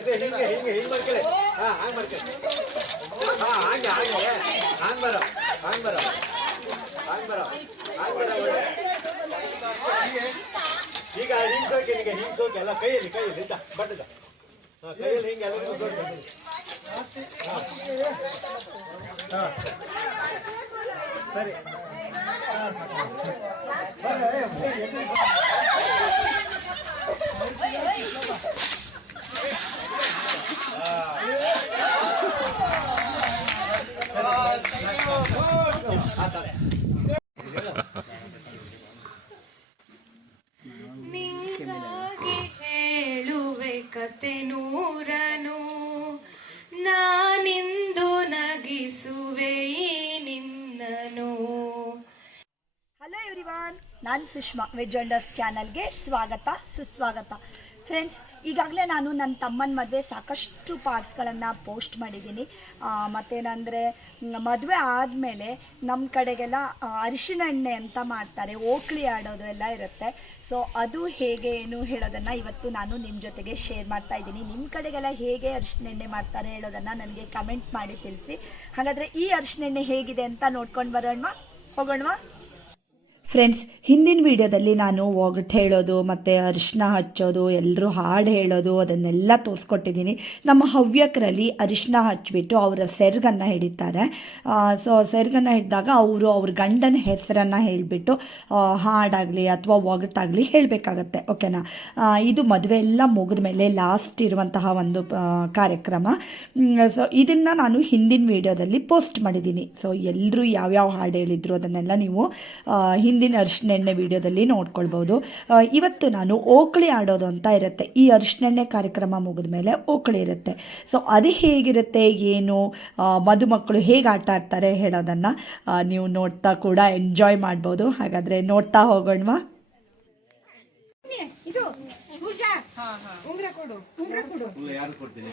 ಇದೆ ಹಿಂಗೆ ಹಿಂಗೆ ಹಿಂಗೆ ಮಾಡ್ಕೊಳ್ಳಿ ಹಾ ಹಾಗೆ ಮಾಡ್ಕೊಳ್ಳಿ ಹಾ ಹಾಗೆ ಹಾಗೆ ಹಂಗೆ ಬರೋ ಹಾಗೆ ಬರೋ ಹಂಗೆ ಬರೋ ಹಂಗೆ ಬರೋ ಈಗ ಹಿಂಗೆ ಸೋಕೆ ನಿಮಗೆ ಹಿಂಗೆ ಸೋಕೆ ಎಲ್ಲ ಕೈಯಲ್ಲಿ ಕೈಯಲ್ಲಿ ಇದ್ದ ಬಟ್ಟದ ಹಾ ಕೈಯಲ್ಲಿ ಹಿಂಗೆ ಎಲ್ಲರಿಗೂ ಸೋಕೆ ಹಾ ಸರಿ ನೂರನು. ನಾನಿಂದು ನಗಿಸುವೆ ನಿನ್ನನು. ಹಲೋ ಎವ್ರಿವಾನ್ ನಾನು ಸುಷ್ಮಾ ವೆಜ್ ವಂಡರ್ಸ್ ಚಾನಲ್ಗೆ ಸ್ವಾಗತ ಸುಸ್ವಾಗತ. ಫ್ರೆಂಡ್ಸ್ ಈಗಾಗಲೇ ನಾನು ನನ್ನ ತಮ್ಮನ ಮದುವೆ ಸಾಕಷ್ಟು ಪಾರ್ಟ್ಸ್ಗಳನ್ನು ಪೋಸ್ಟ್ ಮಾಡಿದ್ದೀನಿ. ಮತ್ತೇನಂದರೆ ಮದುವೆ ಆದಮೇಲೆ ನಮ್ಮ ಕಡೆಗೆಲ್ಲ ಅರಿಶಿನ ಎಣ್ಣೆ ಅಂತ ಮಾಡ್ತಾರೆ. ಓಕ್ಳಿ ಆಡೋದು ಎಲ್ಲ ಇರುತ್ತೆ. ಸೊ ಅದು ಹೇಗೆ ಏನು ಹೇಳೋದನ್ನು ಇವತ್ತು ನಾನು ನಿಮ್ಮ ಜೊತೆಗೆ ಶೇರ್ ಮಾಡ್ತಾ ಇದ್ದೀನಿ. ನಿಮ್ಮ ಕಡೆಗೆಲ್ಲ ಹೇಗೆ ಅರಿಶಿನ ಎಣ್ಣೆ ಮಾಡ್ತಾರೆ ಹೇಳೋದನ್ನು ನನಗೆ ಕಮೆಂಟ್ ಮಾಡಿ ತಿಳಿಸಿ. ಹಾಗಾದರೆ ಈ ಅರಿಶಿನ ಎಣ್ಣೆ ಹೇಗಿದೆ ಅಂತ ನೋಡ್ಕೊಂಡು ಬರೋಣ ಹೋಗೋಣವಾ? ಫ್ರೆಂಡ್ಸ್ ಹಿಂದಿನ ವಿಡಿಯೋದಲ್ಲಿ ನಾನು ಒಗಟು ಹೇಳೋದು, ಮತ್ತು ಅರಿಶಿನ ಹಚ್ಚೋದು ಎಲ್ಲರೂ ಹಾಡು ಹೇಳೋದು, ಅದನ್ನೆಲ್ಲ ತೋರಿಸ್ಕೊಟ್ಟಿದ್ದೀನಿ. ನಮ್ಮ ಹವ್ಯಕರಲ್ಲಿ ಅರಿಶಿನ ಹಚ್ಚಿಬಿಟ್ಟು ಅವರ ಸೆರ್ಗನ್ನು ಹಿಡಿತಾರೆ. ಸೊ, ಸೆರ್ಗನ್ನು ಹಿಡಿದಾಗ ಅವರು ಅವ್ರ ಗಂಡನ ಹೆಸರನ್ನು ಹೇಳಿಬಿಟ್ಟು ಹಾಡಾಗಲಿ ಅಥವಾ ಒಗಟಾಗಲಿ ಹೇಳಬೇಕಾಗತ್ತೆ, ಓಕೆನಾ? ಇದು ಮದುವೆ ಎಲ್ಲ ಮುಗಿದ ಮೇಲೆ ಲಾಸ್ಟ್ ಇರುವಂತಹ ಒಂದು ಕಾರ್ಯಕ್ರಮ. ಸೊ, ಇದನ್ನು ನಾನು ಹಿಂದಿನ ವಿಡಿಯೋದಲ್ಲಿ ಪೋಸ್ಟ್ ಮಾಡಿದ್ದೀನಿ. ಸೊ ಎಲ್ಲರೂ ಯಾವ್ಯಾವ ಹಾಡು ಹೇಳಿದ್ರು ಅದನ್ನೆಲ್ಲ ನೀವು ಹಿಂದಿನ ಅರಿಶಿನ ಎಣ್ಣೆ ವಿಡಿಯೋದಲ್ಲಿ ನೋಡ್ಕೊಳ್ಬೋದು ಇವತ್ತು ನಾನು ಓಕಳಿ ಆಡೋದು ಅಂತ ಇರುತ್ತೆ. ಈ ಅರಿಶಿನ ಎಣ್ಣೆ ಕಾರ್ಯಕ್ರಮ ಮುಗಿದ ಮೇಲೆ ಓಕಳಿ ಇರುತ್ತೆ. ಸೊ ಅದು ಹೇಗಿರುತ್ತೆ ಏನು ಮಧುಮಕ್ಕಳು ಮದುಮಕ್ಕಳು ಹೇಗೆ ಆಟ ಆಡ್ತಾರೆ ಹೇಳೋದನ್ನು ನೀವು ನೋಡ್ತಾ ಕೂಡ ಎಂಜಾಯ್ ಮಾಡ್ಬೋದು. ಹಾಗಾದರೆ ನೋಡ್ತಾ ಹೋಗೋಣವಾ? ಯಾರು ಕೊಡ್ತೀನಿ?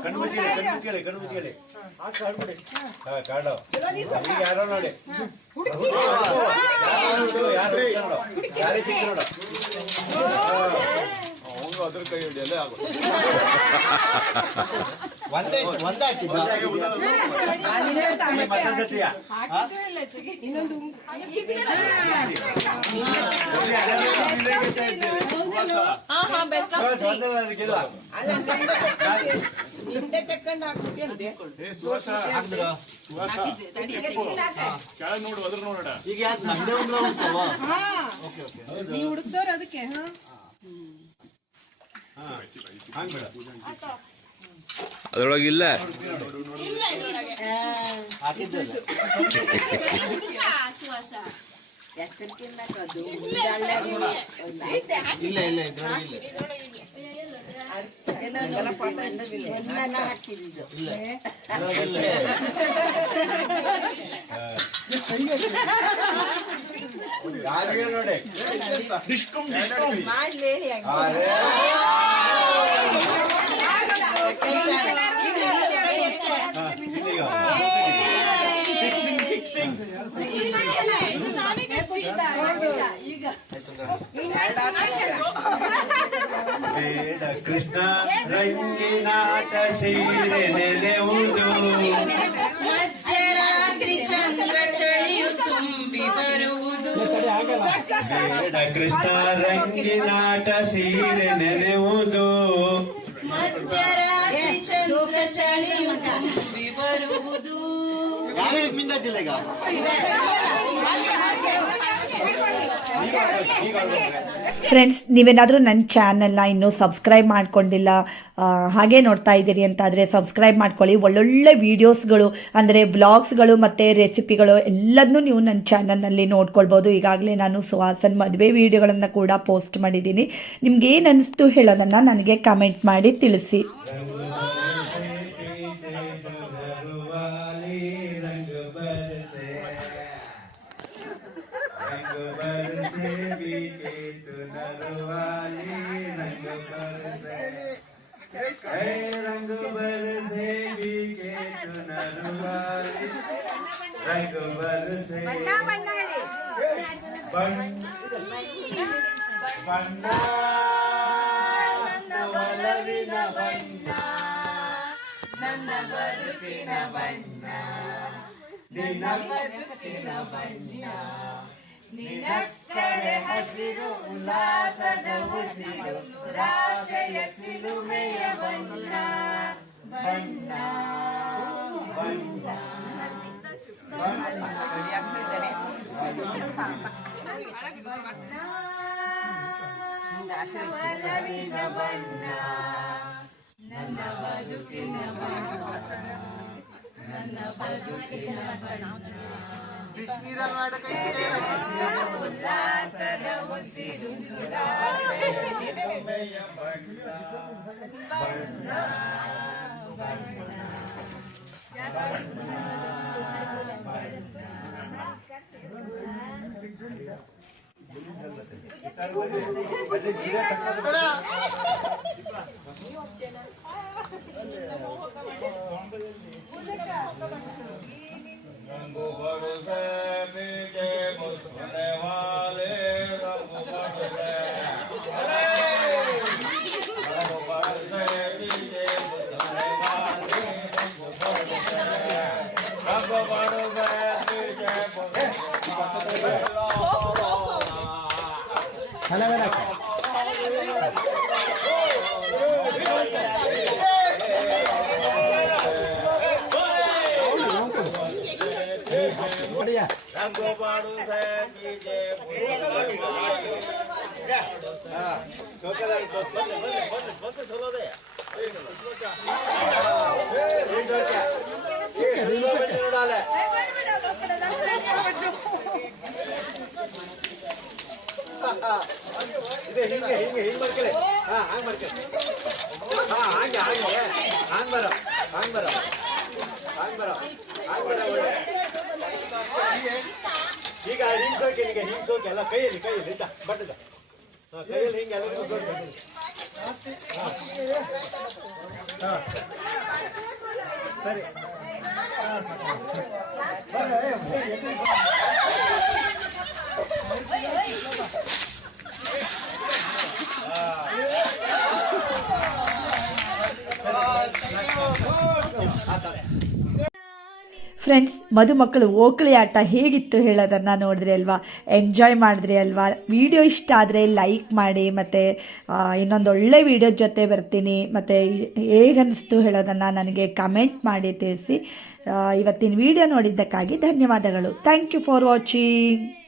ಕಣ್ಣು ಕಣ್ಣು ಕಣ್ಣು ಮುಚ್ಚಿಳೆ ಆ ಕಾರ್ಡ್ ಬಿಡಿ. ಹಾ ಕಾರ್ಡ್ ಈಗ ಯಾರೋ ನೋಡಿ. ಯಾರು ಯಾರು ನೋಡು. ಯಾರೇ ಸಿಕ್ಕಿ ನೋಡು. ಅವನು ಅದ್ರ ಕೈ ಹಿಡಿಯಲ್ಲೇ ಆಗೋದು. ಒಂದೇ ಒಂದೇ ಮತ್ತೊಂದು ಸತಿಯ ಒಂದೇ ಅದಕ್ಕಿಲ್ಲ ಏ ಸುವಾಸ. ಸುವಾಸ. ಕೆಳಗ್ ನೋಡು ಅದ್ರ ನೋಡೋಣ. ಈಗ ಯಾಕೆ ಮಂಡೆ ಒಂದು ಅದಕ್ಕೆ ಹಾ? ಅದ್ರೊಳಗಿಲ್ಲ. ಇಲ್ಲ ಇಲ್ಲ ನೋಡಿ. ಅರೆ ಹಾ, ಇಲ್ಲಿಗ. ಬೇಡ ಕೃಷ್ಣ ರಂಗಿನಾಟ ಸೀರೆ ನೆಲೆಯುವುದು ಮಧ್ಯರಾತ್ರಿ ಚಂದ್ರ ಚಳಿಯು ತುಂಬಿ ಬರುವುದು ಬೇಡ ಕೃಷ್ಣ ರಂಗಿನಾಟ ಸೀರೆ ನೆನೆಯುವುದು ಮಧ್ಯರಾತ್ರಿ ಚಂದ್ರ ಚಳಿಯು ತುಂಬಿ ಬರುವುದು ಮಿಂದಾಚಿಲ್ಲ ಈಗ ಈಗ ಫ್ರೆಂಡ್ಸ್ ನೀವೇನಾದರೂ ನನ್ನ ಚಾನಲ್ನ ಇನ್ನೂ ಸಬ್ಸ್ಕ್ರೈಬ್ ಮಾಡ್ಕೊಂಡಿಲ್ಲ ಹಾಗೆ ನೋಡ್ತಾ ಇದ್ದೀರಿ ಅಂತ ಆದರೆ ಸಬ್ಸ್ಕ್ರೈಬ್ ಮಾಡ್ಕೊಳ್ಳಿ. ಒಳ್ಳೊಳ್ಳೆ ವೀಡಿಯೋಸ್ಗಳು ಅಂದರೆ ಬ್ಲಾಗ್ಸ್ಗಳು ಮತ್ತು ರೆಸಿಪಿಗಳು ಎಲ್ಲದನ್ನೂ ನೀವು ನನ್ನ ಚಾನಲ್ನಲ್ಲಿ ನೋಡ್ಕೊಳ್ಬೋದು. ಈಗಾಗಲೇ ನಾನು ಸುಹಾಸನ್ ಮದುವೆ ವೀಡಿಯೋಗಳನ್ನು ಕೂಡ ಪೋಸ್ಟ್ ಮಾಡಿದ್ದೀನಿ. ನಿಮ್ಗೆ ಏನು ಅನಿಸ್ತು ಹೇಳೋದನ್ನು ನನಗೆ ಕಮೆಂಟ್ ಮಾಡಿ ತಿಳಿಸಿ. ನನ್ನ ಒಲವಿನ ಬಣ್ಣ ನನ್ನ ಬದುಕಿನ ಬಣ್ಣ ನಿನ್ನ ಬದುಕಿನ ಬಣ್ಣ ನಿನಕ್ಕರೆ ಹಸಿರು ಉಲ್ಲಾಸದ ಉಸಿರು ನುರಾಸೆಯ ಚಿಲುಮೆಯ ಬಣ್ಣ ಬಣ್ಣ ಬಣ್ಣ ಬಣ್ಣ ನನ್ನ ಬದುಕಿನ ಬಣ್ಣ ಬದುಕಿನ ಬಣ್ಣ रंग ¡Gracias! मुस्कुराने रंग बरसे बीके मुस्कुराने वाले ಇದೆ, ಹಿಂಗೆ ಹಿಂಗೆ ಹಿಂಗೆ ಮಾಡ್ಕೊಳ್ಳಿ. ಹಾ, ಹಂಗೆ ಮಾಡ್ಕೊಳ್ಳಿ. ಹಾ, ಹಂಗೆ ಹಂಗೆ. ಹಂಗೆ ಬರೋ ಹಂಗೆ ಬರೋ ಹಂಗೆ ಬರೋ ಹಂಗೆ ಬರೋ ಈಗ ಹಿಂಗೆ ಸೋಕೆ, ಈಗ ಹಿಂಗೆ ಸೋಕೆ, ಎಲ್ಲ ಕೈಯಲ್ಲಿ ಕೈಯಲ್ಲಿ ಇದ್ದ ಬಟ್ಟದ. ಹಾ, ಕೈಯಲ್ಲಿ ಹಿಂಗೆ ಎಲ್ಲರಿಗೂ ಸೋಕೆ. ಹಾ. ಸರಿ. ಫ್ರೆಂಡ್ಸ್ ಮದುಮಕ್ಕಳು ಓಕಳಿ ಆಟ ಹೇಗಿತ್ತು ಹೇಳೋದನ್ನು ನೋಡಿದ್ರಿ ಅಲ್ವಾ? ಎಂಜಾಯ್ ಮಾಡಿದ್ರಿ ಅಲ್ವಾ? ವಿಡಿಯೋ ಇಷ್ಟ ಆದರೆ ಲೈಕ್ ಮಾಡಿ ಮತ್ತು ಇನ್ನೊಂದು ಒಳ್ಳೆ ವಿಡಿಯೋ ಜೊತೆ ಬರ್ತೀನಿ. ಮತ್ತು ಹೇಗನ್ನಿಸ್ತು ಹೇಳೋದನ್ನು ನನಗೆ ಕಮೆಂಟ್ ಮಾಡಿ ತಿಳಿಸಿ. ಇವತ್ತಿನ ವಿಡಿಯೋ ನೋಡಿದ್ದಕ್ಕಾಗಿ ಧನ್ಯವಾದಗಳು. Thank you for watching